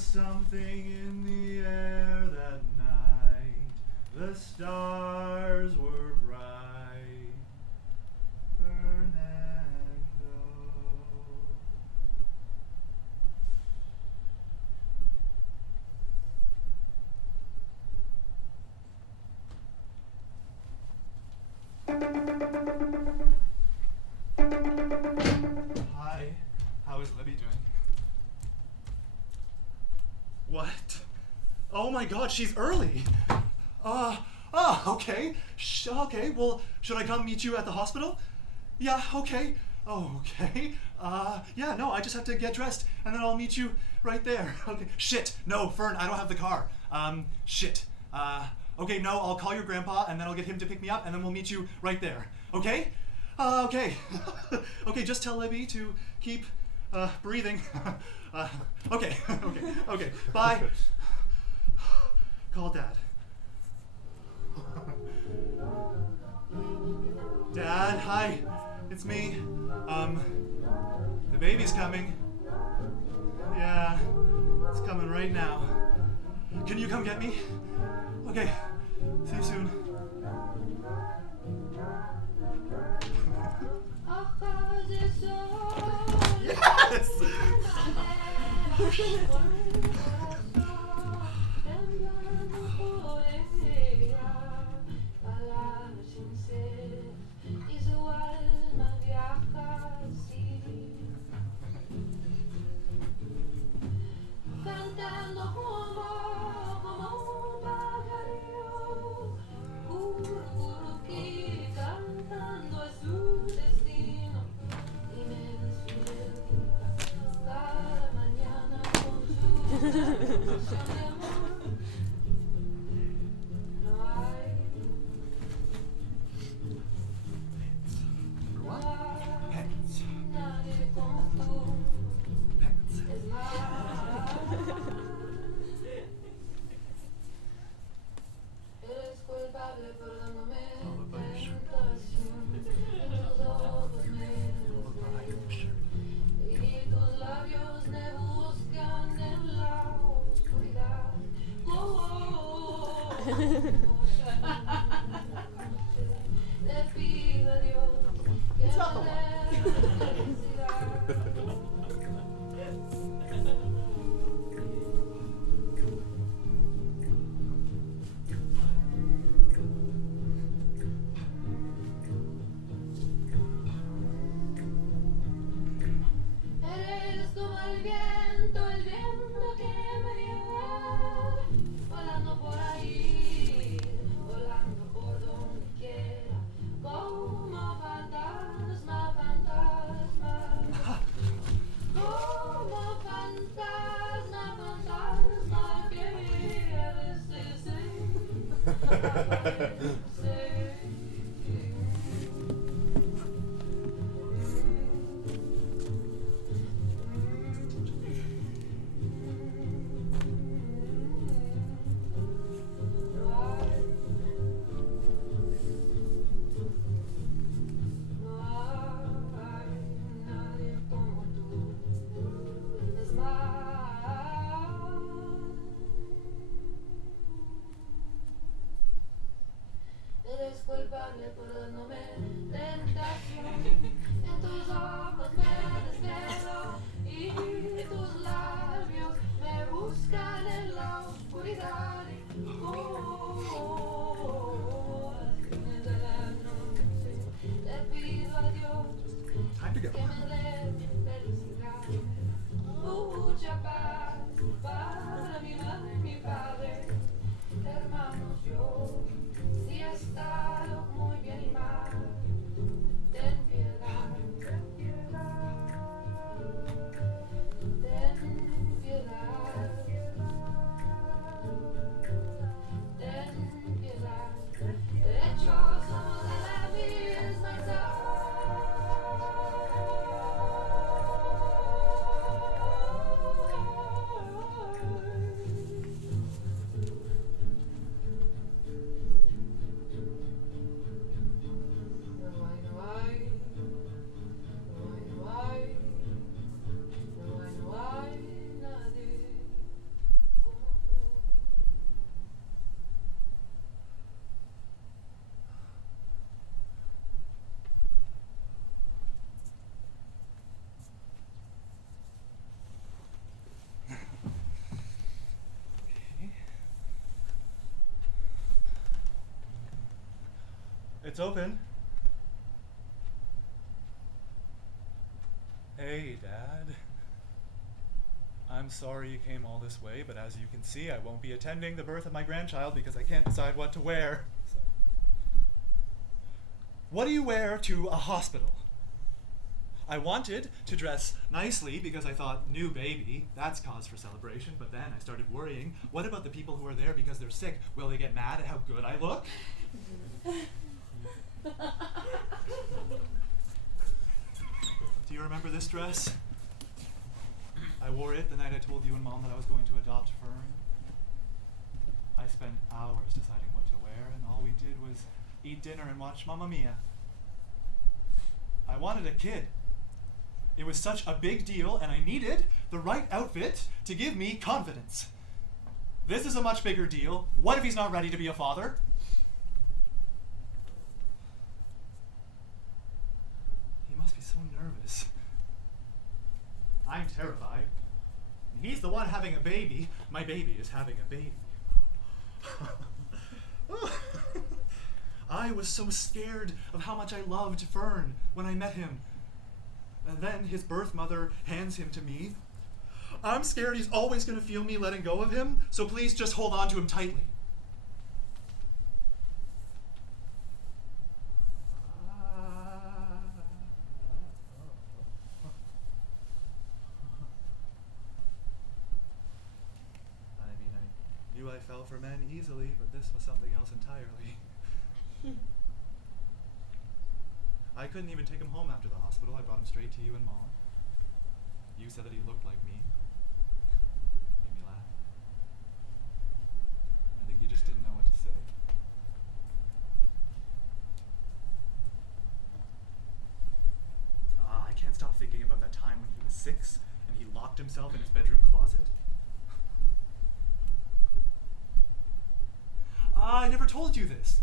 was something in the air that night. The stars were bright. Fernando. Hi, how is Libby doing? What? Oh my god, she's early! Okay. Okay, well, should I come meet you at the hospital? Yeah, okay. Oh, okay. Yeah, no, I just have to get dressed, and then I'll meet you right there. Okay. Shit, no, Fern, I don't have the car. Shit. Okay, no, I'll call your grandpa, and then I'll get him to pick me up, and then we'll meet you right there. Okay? Okay. Okay, just tell Libby to keep, breathing. Okay. Bye. Call Dad. Dad, hi. It's me. The baby's coming. Yeah, it's coming right now. Can you come get me? Okay. See you soon. Yes! Oh, shit. It's not the one. Eres como el viento que me lleva, volando por ahí, volando por donde quiera, como fantasma, como fantasma que quieres ser. Eres culpable por dándome tentación, en tus ojos me desvelo y tus labios me buscan en la oscuridad. Las fines de la noche le pido a Dios que me dé mi felicidad, mucha paz para mi madre y mi padre, hermanos yo. Si he estado muy bien y mal, ten It's open. Hey, Dad. I'm sorry you came all this way, but as you can see, I won't be attending the birth of my grandchild because I can't decide what to wear. So. What do you wear to a hospital? I wanted to dress nicely because I thought, new baby, that's cause for celebration, but then I started worrying, what about the people who are there because they're sick? Will they get mad at how good I look? Do you remember this dress? I wore it the night I told you and Mom that I was going to adopt Fern. I spent hours deciding what to wear, and all we did was eat dinner and watch Mamma Mia. I wanted a kid. It was such a big deal, and I needed the right outfit to give me confidence. This is a much bigger deal. What if he's not ready to be a father? He must be so nervous. I'm terrified. He's the one having a baby. My baby is having a baby. I was so scared of how much I loved Fern when I met him. And then his birth mother hands him to me. I'm scared he's always going to feel me letting go of him, so please just hold on to him tightly. I knew I fell for men easily, but this was something else entirely. I couldn't even take him home after the hospital. I brought him straight to you and Mom. You said that he looked like me. Made me laugh. I think you just didn't know what to say. I can't stop thinking about that time when he was 6 and he locked himself in his bedroom closet. I never told you this.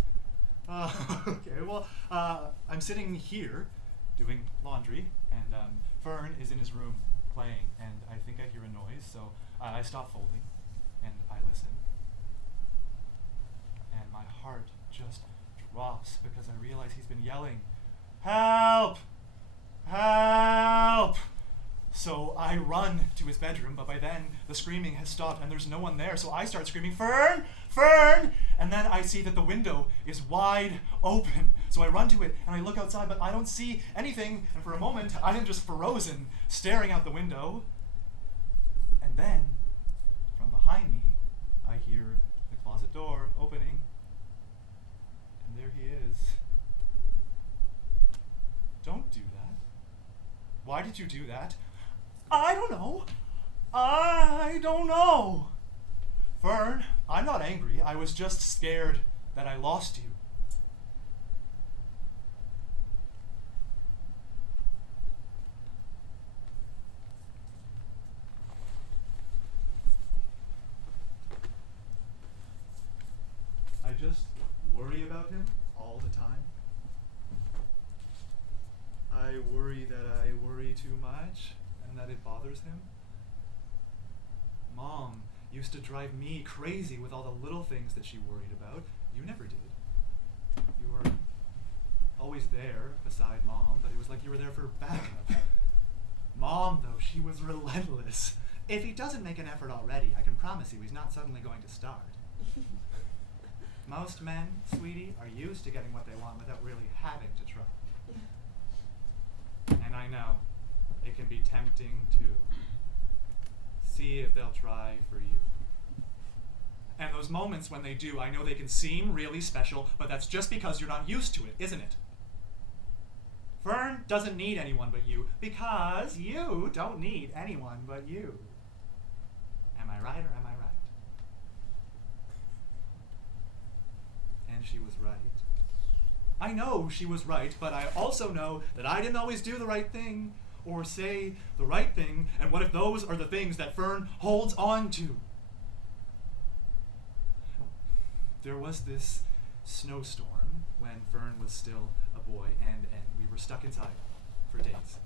Okay, well, I'm sitting here doing laundry, and Fern is in his room playing, and I think I hear a noise, so I stop folding, and I listen. And my heart just drops because I realize he's been yelling, "Help! Help!" So I run to his bedroom, but by then the screaming has stopped and there's no one there. So I start screaming, "Fern! Fern!" And then I see that the window is wide open. So I run to it and I look outside, but I don't see anything. And for a moment, I am just frozen, staring out the window. And then, from behind me, I hear the closet door opening. And there he is. Don't do that. Why did you do that? I don't know. I don't know. Fern, I'm not angry. I was just scared that I lost you. I just worry about him all the time. I worry that I worry too much and that it bothers him. Mom used to drive me crazy with all the little things that she worried about. You never did. You were always there beside Mom, but it was like you were there for backup. Mom, though, she was relentless. If he doesn't make an effort already, I can promise you he's not suddenly going to start. Most men, sweetie, are used to getting what they want without really having to try. And I know it can be tempting to see if they'll try for you. And those moments when they do, I know they can seem really special, but that's just because you're not used to it, isn't it? Fern doesn't need anyone but you, because you don't need anyone but you. Am I right or am I right? And she was right. I know she was right, but I also know that I didn't always do the right thing or say the right thing, and what if those are the things that Fern holds on to? There was this snowstorm when Fern was still a boy, and we were stuck inside for days.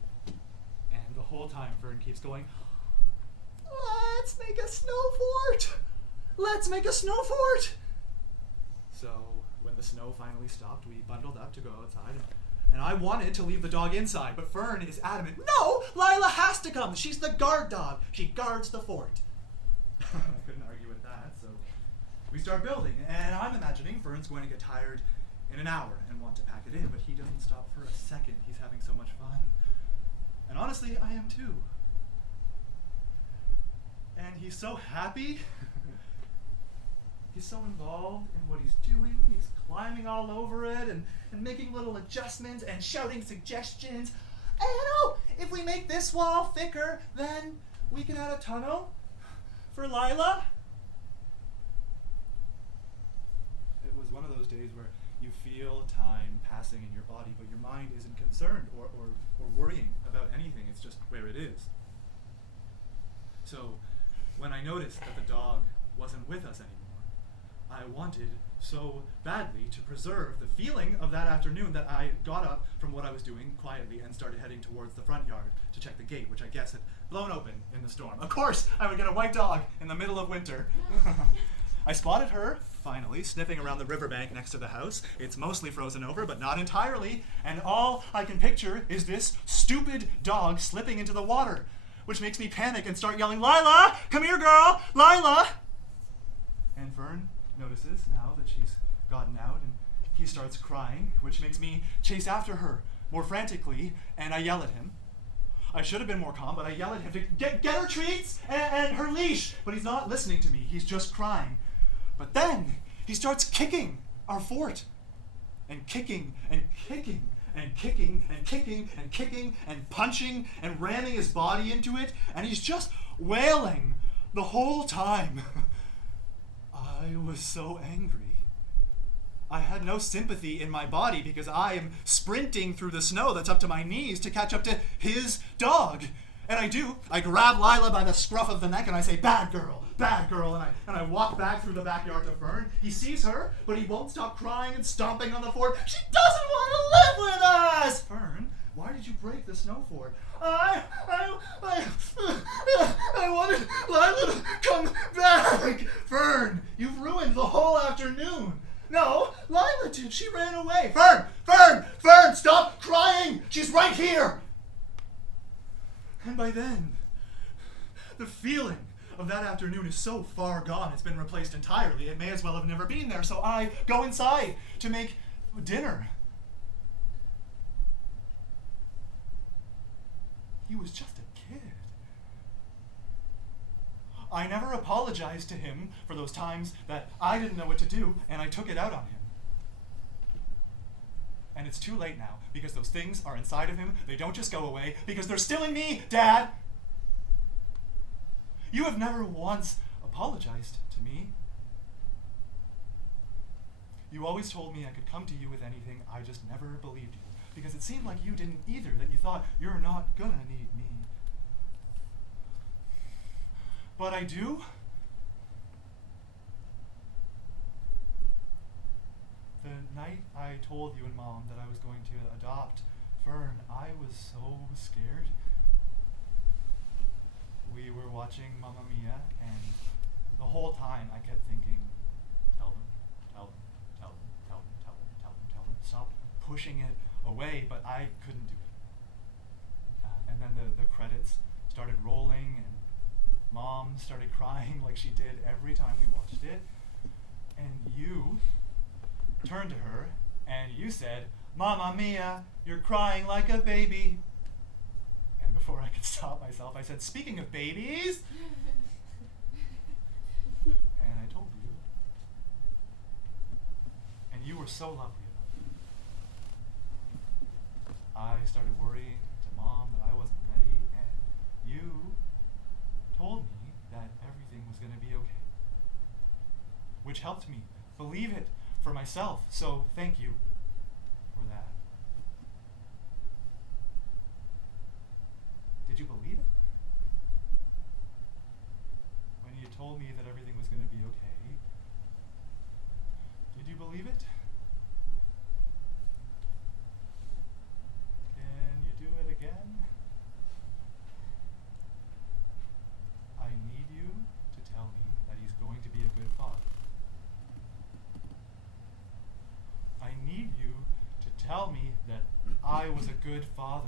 And the whole time Fern keeps going, "Let's make a snow fort! Let's make a snow fort!" So when the the snow finally stopped, we bundled up to go outside, and I wanted to leave the dog inside, but Fern is adamant. No, Lila has to come. She's the guard dog. She guards the fort. I couldn't argue with that, so we start building, and I'm imagining Fern's going to get tired in an hour and want to pack it in, but he doesn't stop for a second. He's having so much fun. And honestly, I am too. And he's so happy. He's so involved in what he's doing. He's climbing all over it and making little adjustments and shouting suggestions. I don't know, if we make this wall thicker, then we can add a tunnel for Lila. It was one of those days where you feel time passing in your body, but your mind isn't concerned or worrying about anything. It's just where it is. So when I noticed that the dog wasn't with us anymore, I wanted so badly to preserve the feeling of that afternoon that I got up from what I was doing quietly and started heading towards the front yard to check the gate, which I guess had blown open in the storm. Of course, I would get a white dog in the middle of winter. I spotted her, finally, sniffing around the riverbank next to the house. It's mostly frozen over, but not entirely, and all I can picture is this stupid dog slipping into the water, which makes me panic and start yelling, Lila, come here, girl, Lila! And Fern notices now that she's gotten out, and he starts crying, which makes me chase after her more frantically, and I yell at him. I should have been more calm, but I yell at him to get her treats and her leash, but he's not listening to me. He's just crying. But then he starts kicking our fort, and kicking and kicking and kicking and kicking and kicking and punching and ramming his body into it, and he's just wailing the whole time. I was so angry. I had no sympathy in my body because I am sprinting through the snow that's up to my knees to catch up to his dog. And I grab Lila by the scruff of the neck and I say, bad girl, and I walk back through the backyard to Fern. He sees her, but he won't stop crying and stomping on the fort. She doesn't want to live with us! Fern, why did you break the snow fort? I wanted Lila to come back! Fern, you've ruined the whole afternoon. No, Lila did. She ran away. Fern, stop crying! She's right here! And by then, the feeling of that afternoon is so far gone, it's been replaced entirely. It may as well have never been there. So I go inside to make dinner. He was just a kid. I never apologized to him for those times that I didn't know what to do, and I took it out on him. And it's too late now, because those things are inside of him. They don't just go away, because they're still in me, Dad! You have never once apologized to me. You always told me I could come to you with anything. I just never believed you, because it seemed like you didn't either, that you thought you're not gonna need me. But I do. The night I told you and Mom that I was going to adopt Fern, I was so scared. We were watching Mamma Mia, and the whole time I kept thinking, tell them, stop pushing it away, but I couldn't do it. And then the credits started rolling, and Mom started crying like she did every time we watched it, and you turned to her and you said, Mamma Mia, you're crying like a baby. And before I could stop myself, I said, speaking of babies, and I told you, and you were so lovely about it. I started worrying to Mom that I wasn't ready, and you told me that everything was going to be okay, which helped me believe it for myself, so thank you for that. Did you believe it? When you told me that everything was going to be okay, did you believe it? Can you do it again? I need you to tell me that he's going to be a good father. that I was a good father.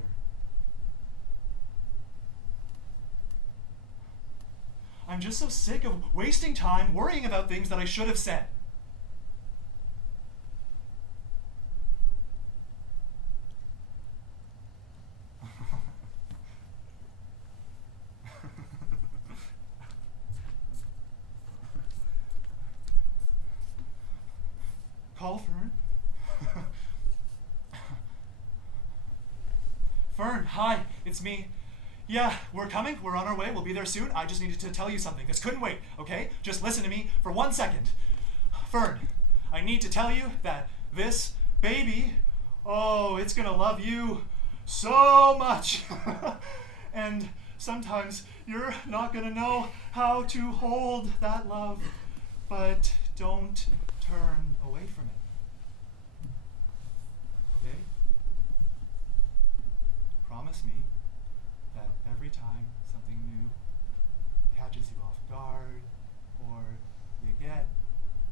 I'm just so sick of wasting time worrying about things that I should have said. Call Fern. Fern, hi, it's me. Yeah, we're coming. We're on our way. We'll be there soon. I just needed to tell you something. This couldn't wait, okay? Just listen to me for 1 second. Fern, I need to tell you that this baby, oh, it's gonna love you so much. And sometimes you're not gonna know how to hold that love, but don't turn away from it. Okay? Promise me that every time something new catches you off guard or you get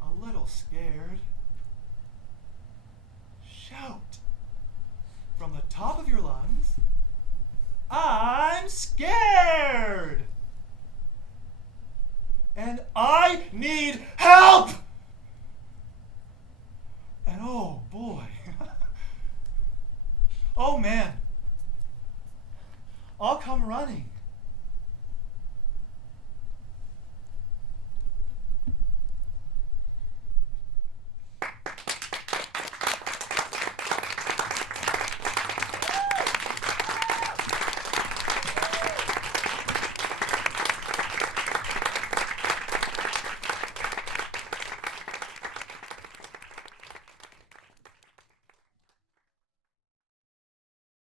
a little scared, shout from the top of your lungs, "I'm scared! And I need help!" And oh boy, oh man, I'll come running.